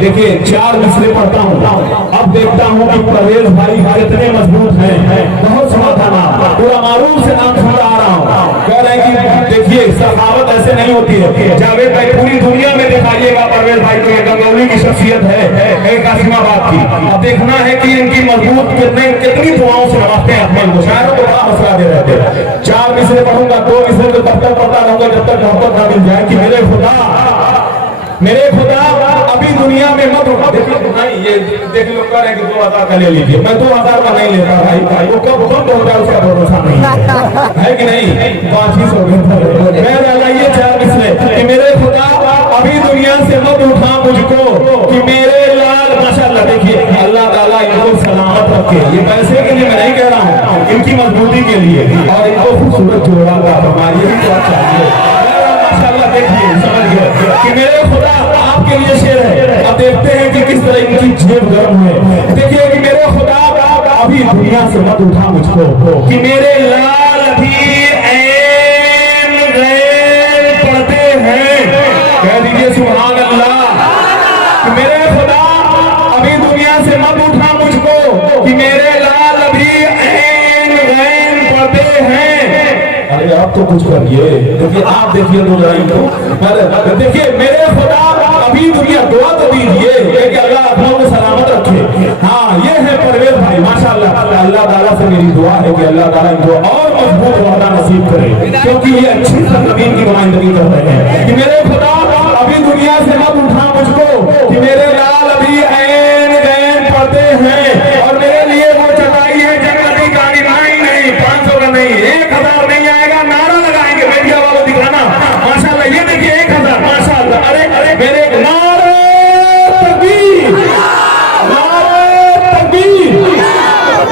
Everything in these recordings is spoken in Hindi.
देखिए 4 मिसरे पढ़ता हूँ, अब देखता हूँ कि परवेज भाई कितने मजबूत हैं। बहुत सुना था नाम, पूरा मारूफ से नाम सुना आ रहा हूँ। कह रहे हैं कि देखिए सखावत ऐसे नहीं होती है। जावेद भाई पूरी दुनिया में दिखाइएगा परवेज भाई को, ये गंगौली की शख्सियत है कासिमाबाद की। अब देखना है कि इनकी मजबूत कितनी दुआओं से नवाजते हैं अपने को। शायरों को बड़ा मसला दे रहे थे। 4 मिसरे पढ़ूंगा, 2 मिसरे तो तब तक पढ़ता रहूंगा जब तक मोहब्बत ना मिल जाए कि मेरे खुदा अभी दुनिया में मत उठा। नहीं ये देख लोग कह रहे हैं कि 2000 का ले लीजिए, मैं 2000 का नहीं लेता भाई। वो कब तो हो जाए उसका भरोसा नहीं है कि नहीं। 500 मैं लगाइए 4 मिसरे कि मेरे खुदा अभी दुनिया से मत उठा मुझको, कि मेरे लाल माशाल्लाह। देखिए अल्लाह ताला इनको सलामत रखे। ये पैसे के लिए मैं नहीं कह रहा हूँ, इनकी मजबूती के लिए, और इनको खूबसूरत जोड़ा का हमारी चाहिए माशाल्लाह। देखिए समझ गए कि मेरे खुदा आपके लिए शेर है। अब देखते हैं कि किस तरह इनकी जेब गर्म है। देखिए कि मेरे खुदा अभी दुनिया से मत उठा मुझको, कि मेरे लाल भी ऐन गैर पड़ते हैं। कह दीजिए सुभान अल्लाह। कि मेरे खुदा अभी दुनिया से मत उठा मुझको, कि मेरे लाल भी ऐन गैर पड़ते हैं। अरे आप तो कुछ करिए। देखिए आप देखिए तो देखिए मेरे खुदा अभी दुनिया दुआ तो दीजिए कि अल्लाह अपनों को सलामत रखे। हाँ ये है परवेज भाई माशाल्लाह। अल्लाह ताला से मेरी दुआ है कि अल्लाह ताला इनको और मजबूत वादा नसीब करे, क्योंकि ये अच्छी सरजमीन की नुमाइंदगी कर रहे हैं। कि मेरे खुदा अभी दुनिया से मत उठा मुझको, कि मेरे लाल अभी ऐन गैन पड़ते हैं, और मेरे लिए वो चटाई है जन्नती का। नहीं 500 का नहीं, 1000 नहीं आएगा। नारा लगाएंगे मीडिया वालों दिखाना माशाल्लाह। ये देखिए 1000 माशाल्लाह। अरे मेरे नारे तकबीर, नारे तकबीर।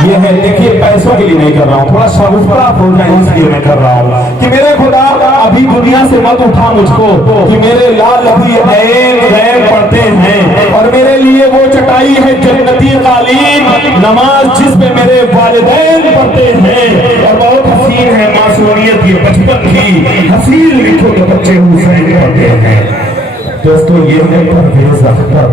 ये है देखिए पैसों के लिए नहीं कर रहा हूँ, थोड़ा शगुफ्ता हो जाए इसलिए मैं कर रहा हूँ। कि मेरे खुदा अभी दुनिया से मत उठा मुझको, कि मेरे लाल अभी ऐन गैर पड़ते हैं, और मेरे लिए वो चटाई है जन्नती कालीन, नमाज जिस पे मेरे वालिदैन पढ़ते हैं। और बहुत हसीन है मासूमियत की बचपन की हसीन लिखो तो बच्चे हुसैन पढ़ते हैं। दोस्तों ये है परवेज अख्तर।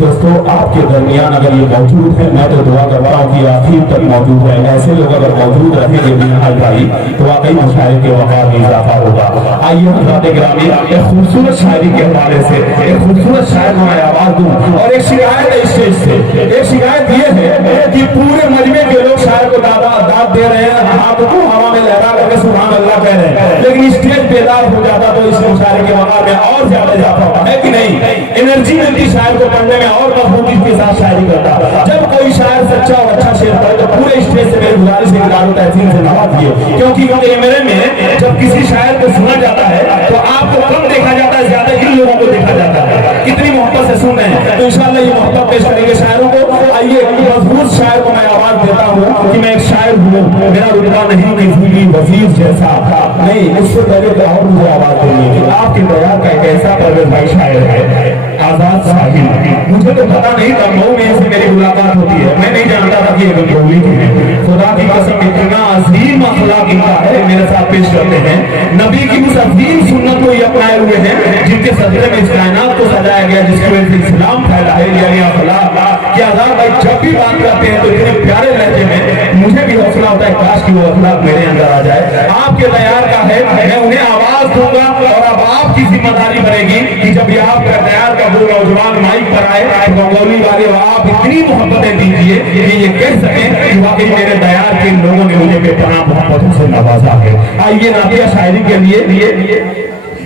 दोस्तों आपके दरमियान अगर ये मौजूद है, मैं तो दुआ करता हूँ कि आखिर तक मौजूद है। ऐसे लोग अगर मौजूद रहेंगे बिहार भाई तो वाकई मुशायरे के वक़ार में इजाफा होगा। आइए हज़रात गिरामी एक खूबसूरत शायरी के हवाले से एक खूबसूरत शायर को मैं आवाज दूं। और एक शिकायत है स्टेज से, एक शिकायत ये है कि पूरे मजमे के लोग शायर को दाद दे रहे हैं, हाथ को हवा में लहरा करके सुभान अल्लाह कह रहे हैं, लेकिन स्टेज बेदार हो जाता तो इस मुशायरे के वक़ार में और ज्यादा इजाफा है कि नहीं। एनर्जी मिलती शायर को पढ़ने में और मजबूती के साथ शायरी करता। जब कोई शायर सच्चा और अच्छा शेर पढ़े तो पूरे स्टेज से मेरी गुजारिश है दारू तहसीन से नवाज दिए, क्योंकि कैमरे में जब किसी शायर को सुना जाता है तो आपको कम देखा जाता है, ज्यादा इन लोगों को देखा जाता है। कितनी मोहब्बत से सुन रहे हैं, तो इंशाल्लाह ये मोहब्बत पेश करेंगे शायरों को। आइए मजबूत शायर को मैं आवाज देता हूँ कि मैं एक शायर हूँ, मेरा रुतबा नहीं नजूली वजीर जैसा नहीं। उससे पहले तो और मुझे आवाज देनी है कि आपके दयार का एक ऐसा परवेज भाई शायर है आजाद साहिल। मुझे तो पता नहीं था, मऊ में ऐसी मेरी मुलाकात होती है, मैं नहीं जानता था कि ये गंगौली की है। खुदा की कसम इतना अजीम अखलाक इनका है। मेरे साथ पेश करते हैं नबी की उस अजीम सुन्नत को ये अपनाए हुए हैं जिनके सदक़े में इस कायनात को सजाया गया, जिसकी वजह से इस्लाम फैला है। यानी अखलाक कि आजाद भाई जब भी बात करते हैं तो इतने प्यारे लहजे में मुझे भी हौसला होता है काश कि वो अखलाक मेरे अंदर आ जाए। आपके तैयार का है, मैं उन्हें आवाज दूंगा और अब आपकी जिम्मेदारी बनेगी कि जब ये आपका तैयार का वो नौजवान माइक पर आए तो गंगौली वाले आप इतनी मोहब्बतें दीजिए कि ये कह सके कि वाकई मेरे तैयार के लोगों ने मुझे बेपनाह मोहब्बतों से नवाजा है। आइए नातिया शायरी के लिए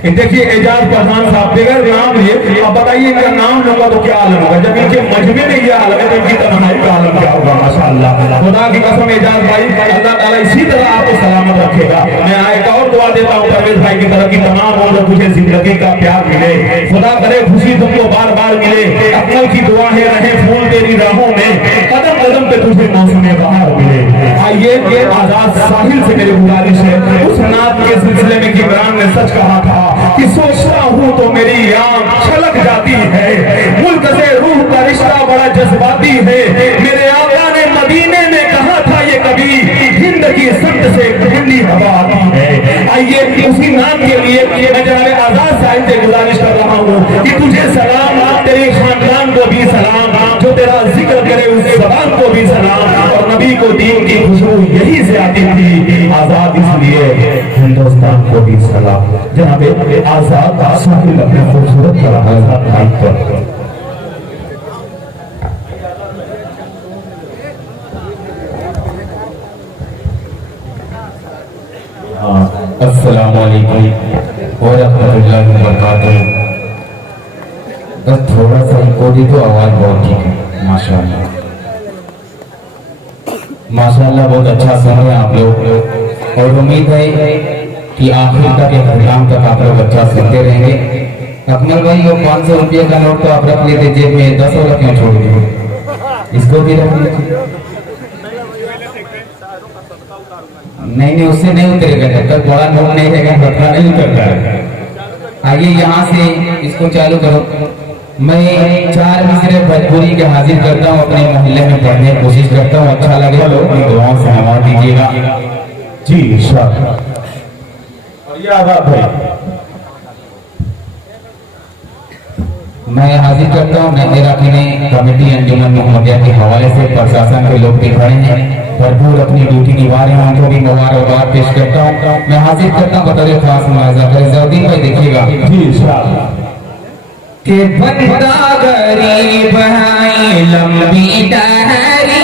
देखिए एजाज प्रधान साहब बगैर नाम लिए, अब बताइए इनका नाम लूंगा तो क्या आलम होगा। जब इनके मजमे में ये आलम है तो इनकी तन्हाई का आलम क्या होगा। माशाअल्लाह खुदा की कसम एजाज भाई अल्लाह ताला इसी तरह आपको सलामत रखेगा। मैं एक और दुआ देता हूँ परवेज भाई की तरफ की तमाम उम्र तुझे जिंदगी का प्यार मिले, खुदा करे खुशी तुमको बार बार मिले, अक्ल की दुआएं रहे फूल तेरी राहों में, कदम कदम पे तुझे मौसम बहार मिले। आइए आजाद साहिल से मेरी गुजारिश है, उस नात के सिलसिले में गिबरान ने सच कहा था कि सोचता हूँ तो मेरी आंख छलक जाती है, मुल्क से रूह का रिश्ता बड़ा जज्बाती है। मेरे आका ने मदीने में कहा था ये कभी हिंद की सख्त से ठंडी हवा आती है। आइए उसी नाम के लिए मैं जनाब आजाद साहिब से गुजारिश कर रहा हूँ कि तुझे सलाम, तेरे खानदान को भी सलाम, जो तेरा जिक्र करे उस जबान को भी सलाम। और नबी को दीन की खुशबू यही से आती थी, आजाद इसलिए हिंदुस्तान को भी सलाम। जनाब आजाद साहिब अपने खूबसूरत पर अस्सलाम वालेकुम और रहमतुल्लाहि व बरकातहू। बस थोड़ा सा कोई तो आवाज बहुत ठीक है। माशाल्लाह माशाल्लाह, बहुत अच्छा सुन रहे हैं आप लोग और उम्मीद है कि आखिर तक इख्तिताम तक आप लोग अच्छा सुनते रहेंगे। अकमल भाई, वो 500 रुपये का नोट तो आप रख लेते जेब में, 10 रुपये क्यों छोड़ दिए? इसको भी रख लीजिए। नहीं, उससे नहीं उतरेगा जब तक बड़ा नोट नहीं रहेगा, खतरा नहीं उतरता है। आइए यहाँ से इसको चालू करो। मैं 4 मिसरे भोजपुरी के हाजिर करता हूँ, अपने मोहल्ले में पढ़ने की कोशिश करता हूँ। अच्छा लगे तो अपनी दुआओं से नवाज दीजिएगा जी इंशाअल्लाह। और ये आजाद भाई मैं हाजिर करता हूँ। मेरा कमेटी अंजुमन मोहम्मदिया के हवाले से प्रशासन के लोग भी खड़े हैं, भरपूर अपनी ड्यूटी निभा रहे हैं, उनको भी मुबारकबाद पेश करता हूँ। मैं हाजिर करता हूँ बतौर खास मुलाजा फरीजुद्दीन भाई, देखिएगा जी इंशाअल्लाह। के बंदा गरीब है लंबी डहरी,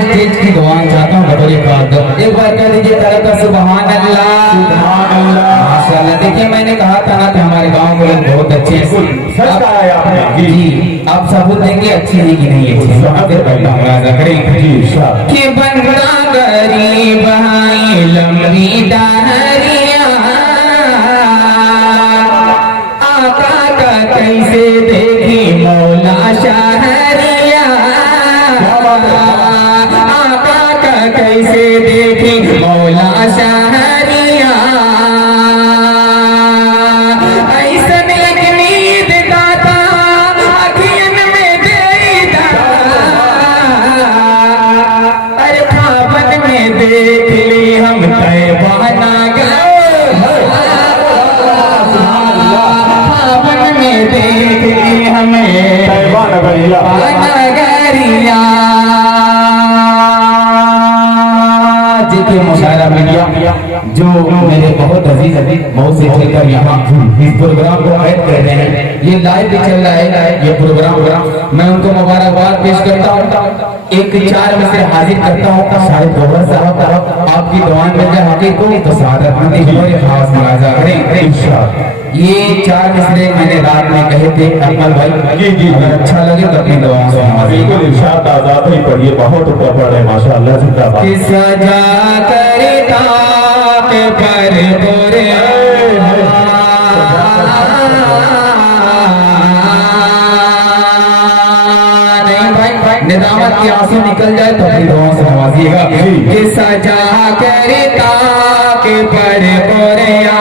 स्टेज की दुआ चाहता हूँ बतौर खास। एक बार कह दीजिए तरह का सुभान अल्लाह, सुभान अल्लाह। माशाअल्लाह, देखिए मैंने कहा था ना कि हमारे गांव के लोग बहुत अच्छे हैं। सच कहा है आपने जी, आप सबूत देंगे अच्छी है कि नहीं अच्छी। कि बंदा गरीब है लंबी डहरिया, आका का कैसे देखी मौला शहरिया, आका का कैसे देखी मौला शहरिया। ऐसन एक नींद दाता अखियन में देता, अरे खाबन में देख ली हम तैबा नगर, खाबन में देख ली हमें तैबा नगरिया। जितने मुशायरा मीडिया जो मेरे बहुत अजीज मऊ से चलकर यहाँ इस प्रोग्राम को ऐड कर रहे हैं, ये लाइव भी चल रहा है ये प्रोग्राम। मैं उनको मुबारकबाद पेश करता हूँ। एक 4 में से हाजिर करता हूँ शायद गौहर साहब आपकी दुआन में जाए हाकिर को तो सादतमंदी और खास मुलाजा करें इंशाअल्लाह। ये 4 मिसरे मैंने रात में कहे थे अकमल भाई, जी अगर अच्छा लगे तो अपनी दुआओं से नवाजिए। बिल्कुल इरशाद आजाद ही पढ़िए, बहुत ऊपर पढ़े माशाअल्लाह जिंदाबाद। कि सजा करता के पर बोरे नहीं भाई, निदामत की आंसू निकल जाए तो अपनी दुआओं से नवाजिएगा। कि सजा करता के पर बोरिया,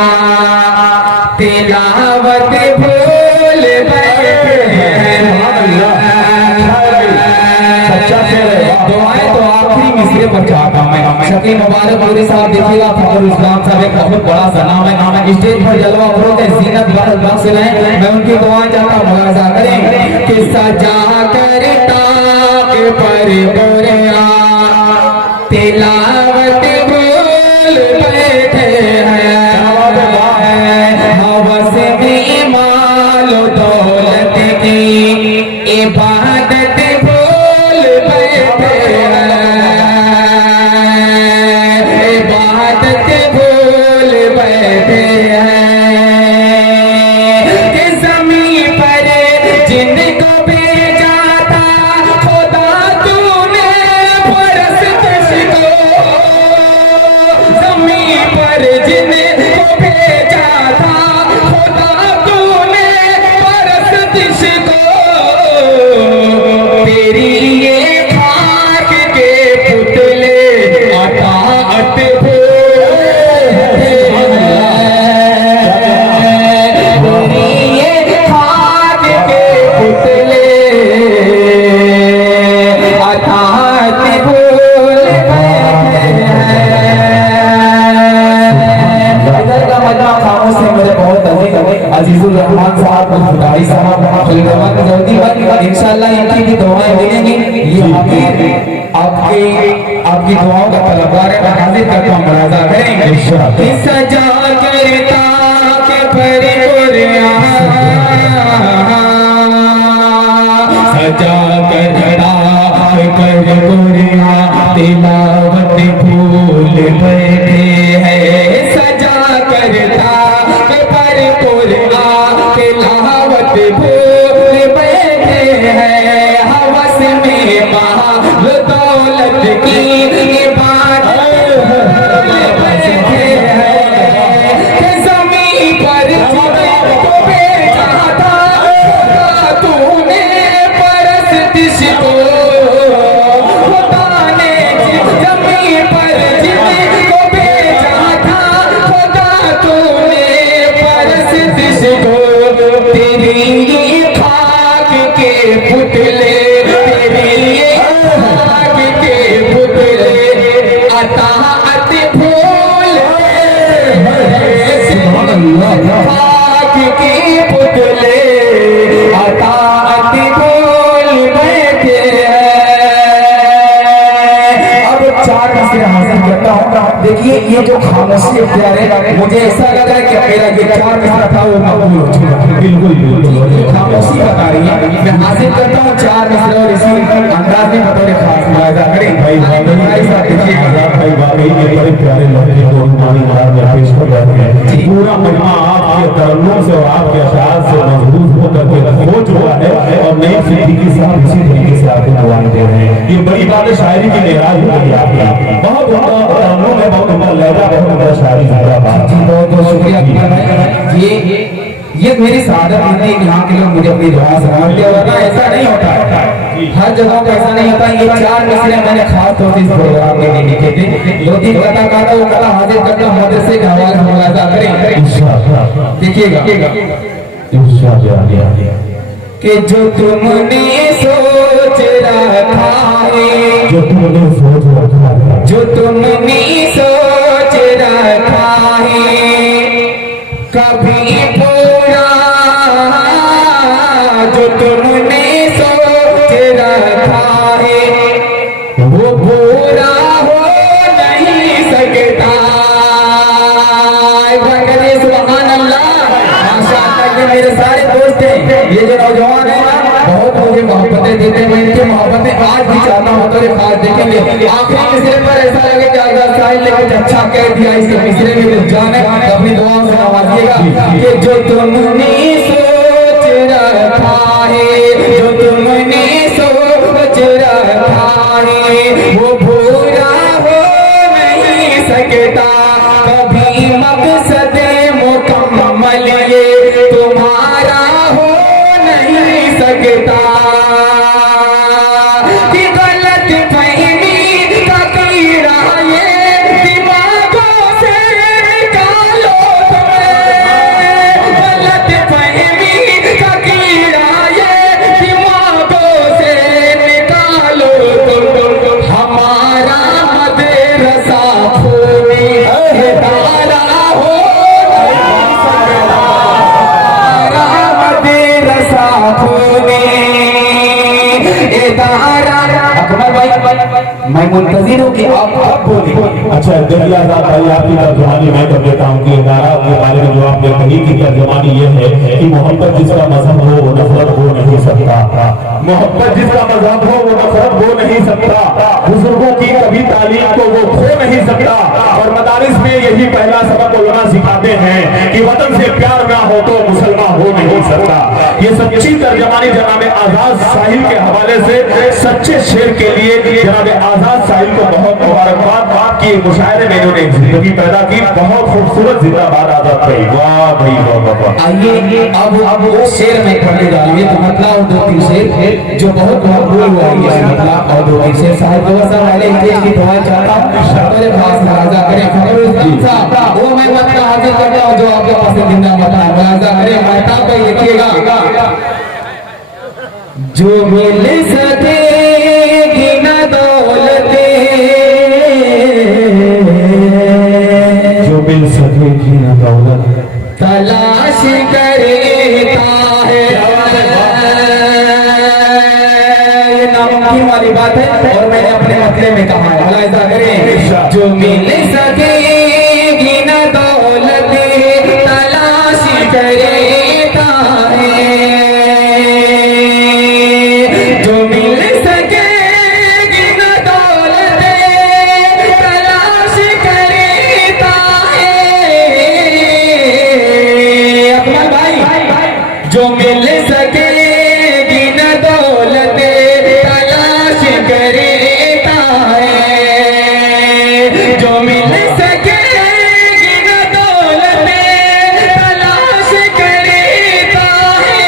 तिलावत भूल बैठे दुआएं तो आखिरी मिसरे पर चाहता हूं मैं। शकील मुबारक पूरे साहब देखिएगा, फखरुल इस्लाम साहब एक बहुत बड़ा सा नाम है, स्टेज पर जलवा फरोज है, जीनत भारत बख्श रहे हैं। मैं उनकी दुआएं चाहता हूं, मुलाजा करें। कि सजा करता के पर बोरिया, तिलावत भूल बैठे हैं, हवस में माल दौलत की इबादत भूल बैठे हैं, इबादत भूल बैठे हैं। कि ज़मीन पर जिनको भेजा था खुदा तूने परस्तिश को, ज़मीन पर जिनको भेजा था खुदा तूने परस्तिश को, तेरी ये खाक के पुतले अताअत तेरी ये खाक खुदाई साहब खलीलाबाद जल्दी इंशाल्लाह इनकी भी दुआएं मिलेंगी। ये हमें आपकी दुआओं का तलबगार है। मैं हाजिर करता हूँ, मुलाजा करेंगे इंशाल्लाह। सजा करता के पर कुरान सजा करता कर कुरान तिलावत भूल बैठे हैं। सजा करता के पर कुरान तिलावत भूल बैठे हैं। हवस में माल दौलत की इबादत बैठे हैं। ज़मीन पर जिनको भेजा था तूने परस्तिश को खुदा ने ज़मीन पर जिनको भेजा था खुदा तूने परस्तिश को। तेरी खाक के पुतले तेरी खाक के पुतले अताअत भूल खाक के पुतले अताअत भूल बैठे हैं। अब 4 से हासिल करता हूँ। देखिए ये जो खामोशी इख्तियार है, मुझे ऐसा लग रहा है कि मेरा ये 4 मिसरा था वो मकबूल हो चुका। बिल्कुल खामोशी बता रही है। मैं हासिल करता हूँ 4 मिसरे और इसी अंदाज में बतौर खास मुलाजा करें। भाई भाई वाकई में बड़े प्यारे लफ्ज़ को रूहानी अंदाज में पेश कर रहे हैं। पूरा मजमा आपके तरन्नुम से और आपके अशार से मजबूत होकर के हो चुका है और नई सिद्दीकी साहब इसी तरीके से आपको दुआएं दे रहे हैं। ये बड़ी बात है, शायरी की गहराई होगी आपकी। बहुत तरन्नुम है, बहुत उम्दा लहजा, बहुत उम्दा शायरी जिंदाबाद। बहुत बहुत शुक्रिया भाई। ये मेरी सादत नहीं है, यहाँ के लोग मुझे अपनी दुआ समझते हैं, वरना ऐसा नहीं होता है। हर जगह पे ऐसा नहीं होता। ये 4 मिसरे मैंने खास तौर से इस प्रोग्राम के लिए लिखे थे। 2-3 कथा काटा वो कथा हाजिर करता मदरसे के हवाले से मुलाजा करें देखिएगा कि जो तुमने सोच रखा है जो तुमने सोच रखा है कभी पूरा जो तुमने सोच रखा है वो पूरा हो नहीं सकता। सुभान अल्लाह, माशाअल्लाह। के मेरे सारे दोस्त हैं, ये जो नौजवान है बहुत मुझे मोहब्बतें देते हैं। मैं इनकी मोहब्बतें आज भी चाहता हूँ तो खास देखेंगे। आखिरी मिसरे पर ऐसा लगे कि अगर साहिल ने कुछ अच्छा कह दिया इसके मिसरे में कुछ जाने अपनी दुआओं से नवाजिएगा कि जो तुमने सोच रखा है जो तुमने सोच रखा है वो पूरा हो नहीं सकता कभी। मकसद मुकम्मल ये तुम्हारा हो नहीं सकता। कि गलत फहमी का कीड़ा ये दिमागों से निकालो तुम्हें। गलत फहमी का कीड़ा ये दिमागों से निकालो तुम। हमारा मदरसा फूली तारा हो मैं मुंतजिर हूँ कि आप बोले। अच्छा देखिए आजाद भाई, आपकी तर्जुमानी मैं कर देता हूँ कि इदारा के बारे में जो आपने कही की तर्जुमानी ये है कि मोहब्बत जिसका मजहब हो वो नफरत हो नहीं सकता। मोहब्बत जिसका मजहब हो वो नफरत हो नहीं सकता। बुजुर्गों की कभी तालीम को वो खो नहीं सकता। और मदारिस में यही पहला सबक उलमा सिखाते हैं कि वतन से प्यार ना हो तो मुसलमान हो नहीं सकता। ये सच्ची तर्जुमानी जनाब आजाद साहिल के हवाले से सच्चे शेर के लिए जनाब आजाद साहिल को बहुत मुबारकबाद। आपकी मुशायरे में इन्होंने जिंदगी पैदा की, बहुत खूबसूरत जिंदाबाद आजाद भाई। वाह भाई वाह वाह। आइए अब वो शेर में पढ़ने जा रही है तो मतलब 2-3 शेर जो बहुत मकबूल हुआ है मतलब और 2-3 शेर साहिब वाले की दुआ चाहता हूं मेरे पास मुलाजा करें साहब वो मैं मतलब हाजिर करता हूं जो आपके पसंदीदा मतलब मुलाजा करें महताब भाई लिखिएगा। जो मिल सकेगी न दौलते जो मिल सकेगी न दौलत तलाश करे अपने में कहा है, मुलाहिजा करें। जो मिल सकेगी न दौलत तलाश करता है, जो मिल सकेगी न दौलत तलाश करता है। अकमल भाई, जो मिल सकेगी न दौलत तलाश करता है, जो मिल सकेगी न दौलत तलाश करता है।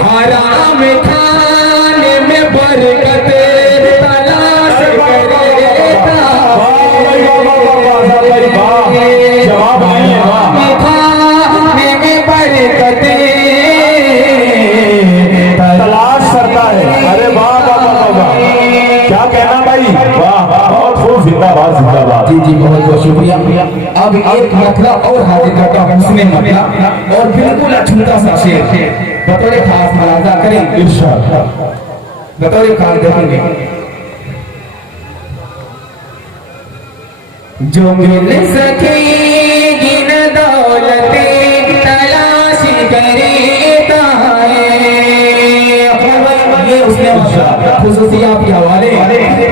हराम खाने में बरकत तलाश करता है। जवाब नहीं है, वाह। खाने में बरकत तलाश करता है। अरे वाह वाह वाह वाह, क्या कहना भाई, वाह बहुत खूब, जिंदाबाद जिंदाबाद। जी जी, बहुत बहुत शुक्रिया। अब एक मतला और हाजिर करता हूँ, उसने मतला और बिल्कुल अछूता सा शेर बतौर खास मुलाजा करें, इरशाद। बतौर खास देखेंगे। जो मिल सकेगी न दौलत तलाश करता है। ये उसने खुसूसिया के हवाले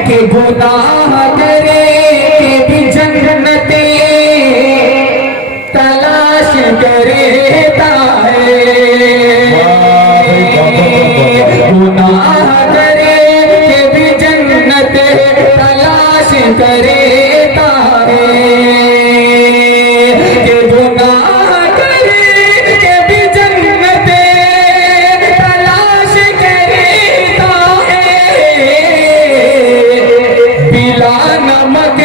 के गुनाह करे के भी जन्नत तलाश करता है। गुनाह करे के भी जन्नत तलाश करता है। के गुनाह करे के भी जन्नत तलाश करता है। बिला नमक